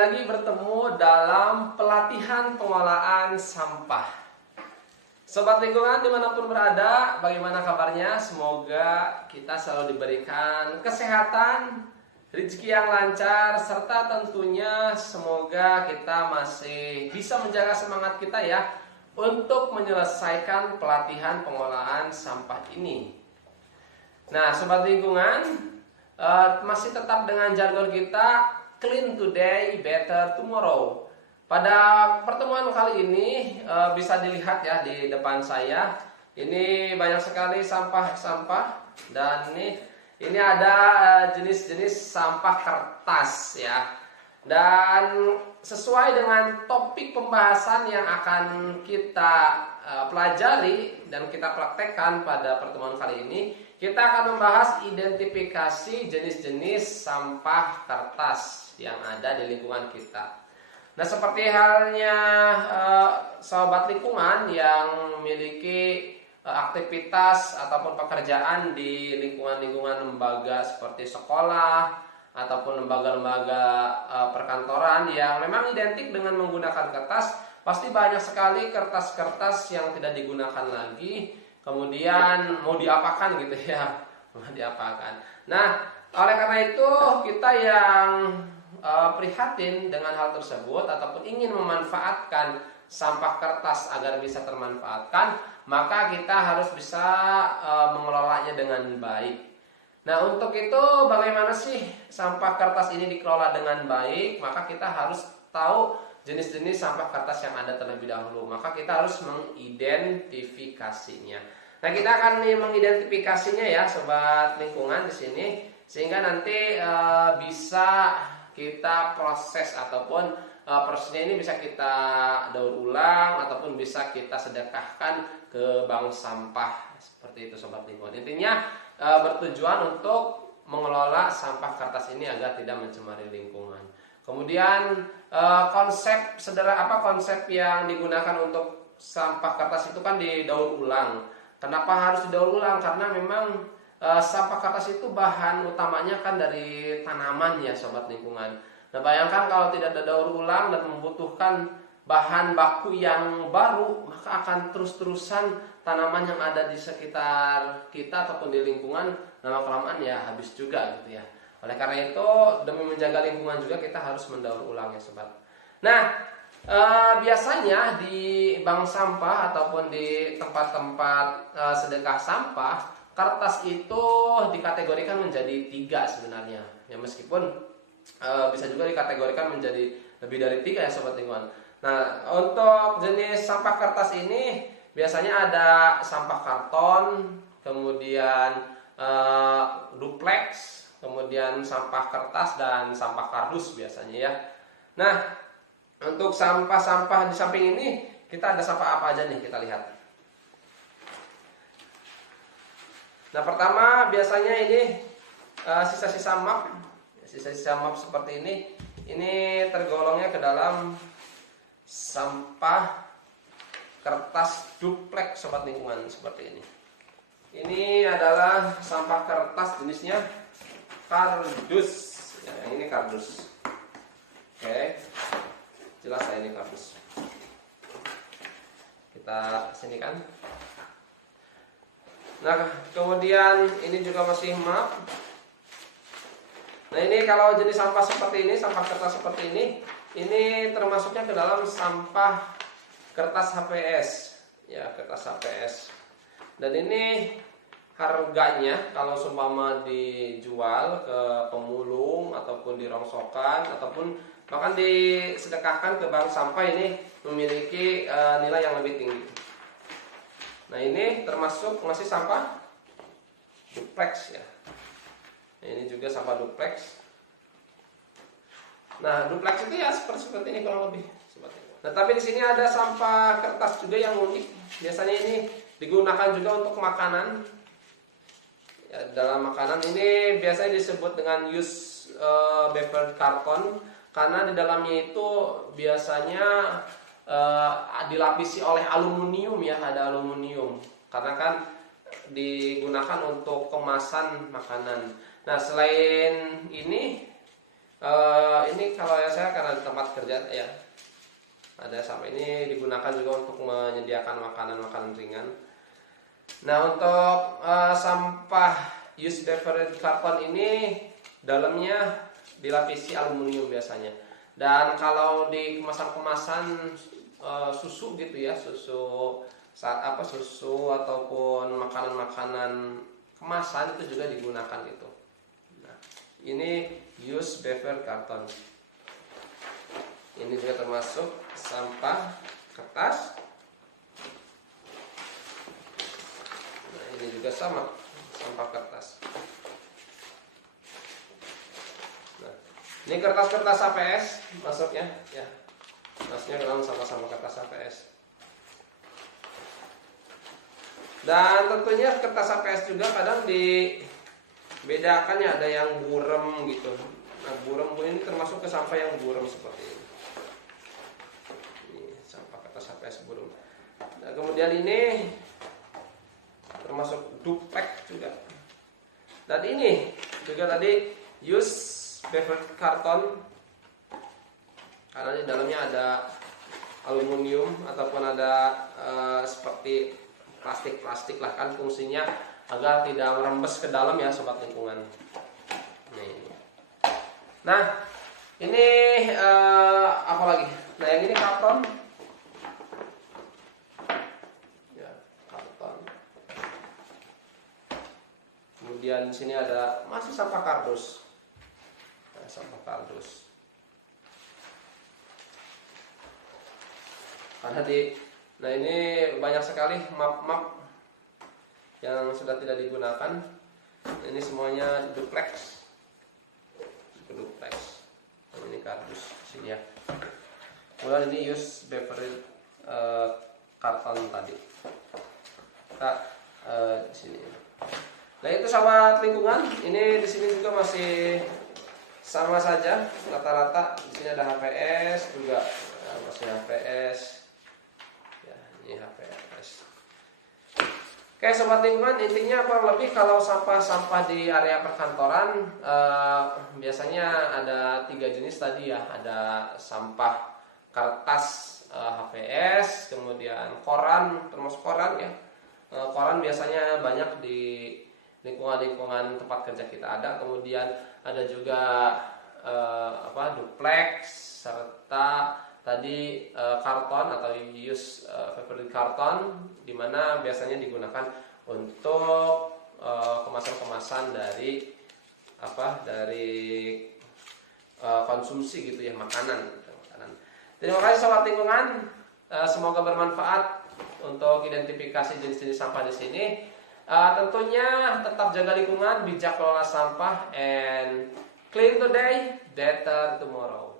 lagi bertemu dalam pelatihan pengolahan sampah. Sobat lingkungan dimanapun berada, bagaimana kabarnya? Semoga kita selalu diberikan kesehatan, rezeki yang lancar, serta tentunya semoga kita masih bisa menjaga semangat kita ya untuk menyelesaikan pelatihan pengolahan sampah ini. Nah, sobat lingkungan, masih tetap dengan jargon kita Clean Today, Better Tomorrow. Pada pertemuan kali ini bisa dilihat ya di depan saya. Ini banyak sekali sampah-sampah dan ini ada jenis-jenis sampah kertas ya. Dan sesuai dengan topik pembahasan yang akan kita pelajari dan kita praktekkan pada pertemuan kali ini, kita akan membahas identifikasi jenis-jenis sampah kertas yang ada di lingkungan kita. Nah, seperti halnya sahabat lingkungan yang memiliki aktivitas ataupun pekerjaan di lingkungan-lingkungan lembaga seperti sekolah ataupun lembaga-lembaga perkantoran yang memang identik dengan menggunakan kertas, pasti banyak sekali kertas-kertas yang tidak digunakan lagi, kemudian mau diapakan gitu ya, mau diapakan. Nah, oleh karena itu kita yang prihatin dengan hal tersebut ataupun ingin memanfaatkan sampah kertas agar bisa termanfaatkan, maka kita harus bisa mengelolanya dengan baik. Nah, untuk itu bagaimana sih sampah kertas ini dikelola dengan baik? Maka kita harus tahu jenis-jenis sampah kertas yang ada terlebih dahulu. Maka kita harus mengidentifikasinya. Nah, kita akan mengidentifikasinya ya, sobat lingkungan di sini, sehingga nanti bisa kita proses ataupun prosesnya ini bisa kita daur ulang ataupun bisa kita sedekahkan ke bank sampah seperti itu, sobat lingkungan. Intinya bertujuan untuk mengelola sampah kertas ini agar tidak mencemari lingkungan. Kemudian konsep konsep yang digunakan untuk sampah kertas itu kan didaur ulang. Kenapa harus didaur ulang? Karena memang sampah kertas itu bahan utamanya kan dari tanaman ya, sobat lingkungan. Nah, bayangkan kalau tidak ada daur ulang dan membutuhkan bahan baku yang baru, maka akan terus-terusan tanaman yang ada di sekitar kita ataupun di lingkungan lama-kelamaan ya habis juga gitu ya. Oleh karena itu, demi menjaga lingkungan juga kita harus mendaur ulang ya, sobat. Nah, biasanya di bank sampah ataupun di tempat-tempat sedekah sampah, kertas itu dikategorikan menjadi 3 sebenarnya. Ya, meskipun bisa juga dikategorikan menjadi lebih dari 3 ya, sobat lingkungan. Nah, untuk jenis sampah kertas ini biasanya ada sampah karton, kemudian duplex, kemudian sampah kertas dan sampah kardus biasanya ya. Nah, untuk sampah-sampah di samping ini kita ada sampah apa aja nih, kita lihat. Nah, pertama biasanya ini sisa-sisa map. Sisa-sisa map seperti ini tergolongnya ke dalam sampah kertas duplex, sobat lingkungan, seperti ini. Ini adalah sampah kertas jenisnya kardus. Ya, yang ini kardus. Oke, jelas ya ini kardus. Kita sinikan. Nah, kemudian ini juga masih map. Nah, ini kalau jenis sampah seperti ini, sampah kertas seperti ini termasuknya ke dalam sampah kertas HPS. Ya, kertas HPS. Dan ini harganya kalau seumpama dijual ke pemulung ataupun dirongsokan ataupun bahkan disedekahkan ke bank sampah, ini memiliki nilai yang lebih tinggi. Nah, ini termasuk masih sampah duplex ya. Nah, ini juga sampah duplex. Nah, duplex itu ya seperti ini kurang lebih. Nah, tapi di sini ada sampah kertas juga yang unik. Biasanya ini digunakan juga untuk makanan. Ya, dalam makanan ini biasanya disebut dengan used paper carton karena di dalamnya itu biasanya dilapisi oleh aluminium ya, ada aluminium karena kan digunakan untuk kemasan makanan. Nah, selain ini Ini kalau ya saya karena di tempat kerja ya ada sampah, ini digunakan juga untuk menyediakan makanan-makanan ringan. Nah, untuk sampah used beverage carton ini dalamnya dilapisi aluminium biasanya. Dan kalau di kemasan-kemasan susu gitu ya, susu ataupun makanan-makanan kemasan itu juga digunakan itu. Nah, ini used beverage carton. Ini juga termasuk sampah kertas. Nah, ini juga sama, sampah kertas. Nah, ini kertas-kertas APS masuknya ya. Masuknya dalam sama-sama kertas APS. Dan tentunya kertas APS juga kadang dibedakan ya, ada yang burem gitu. Nah, burem ini termasuk ke sampah yang burem seperti ini. Ini sampah kertas APS burem. Nah, kemudian ini termasuk duplex juga. Dan ini juga tadi used beverage carton, karena di dalamnya ada aluminium ataupun ada seperti plastik lah, kan fungsinya agar tidak merembes ke dalam ya sobat lingkungan. Nah, ini apa lagi? Nah, yang ini karton. Ya, karton. Kemudian di sini ada masih sampah kardus. Nah, sampah kardus. Nah, ini banyak sekali map-map yang sudah tidak digunakan. Ini semuanya duplex. Ini kardus sini ya. Kemudian ini use beverage karton tadi. Nah, di sini. Nah, itu sahabat lingkungan. Ini di sini juga masih sama saja rata-rata. Di sini ada HPS juga, masih HPS. Ya, ini HPS. Oke sobat lingkungan, intinya kurang lebih kalau sampah-sampah di area perkantoran biasanya ada 3 jenis tadi ya. Ada sampah kertas HPS, kemudian koran, termasuk koran ya. Koran biasanya banyak di lingkungan-lingkungan tempat kerja kita ada. Kemudian ada juga duplex, serta tadi karton atau use beverage karton, di mana biasanya digunakan untuk kemasan-kemasan dari konsumsi gitu ya, makanan. Terima kasih sobat lingkungan, semoga bermanfaat untuk identifikasi jenis-jenis sampah di sini. Tentunya tetap jaga lingkungan, bijak kelola sampah, and clean today, better tomorrow.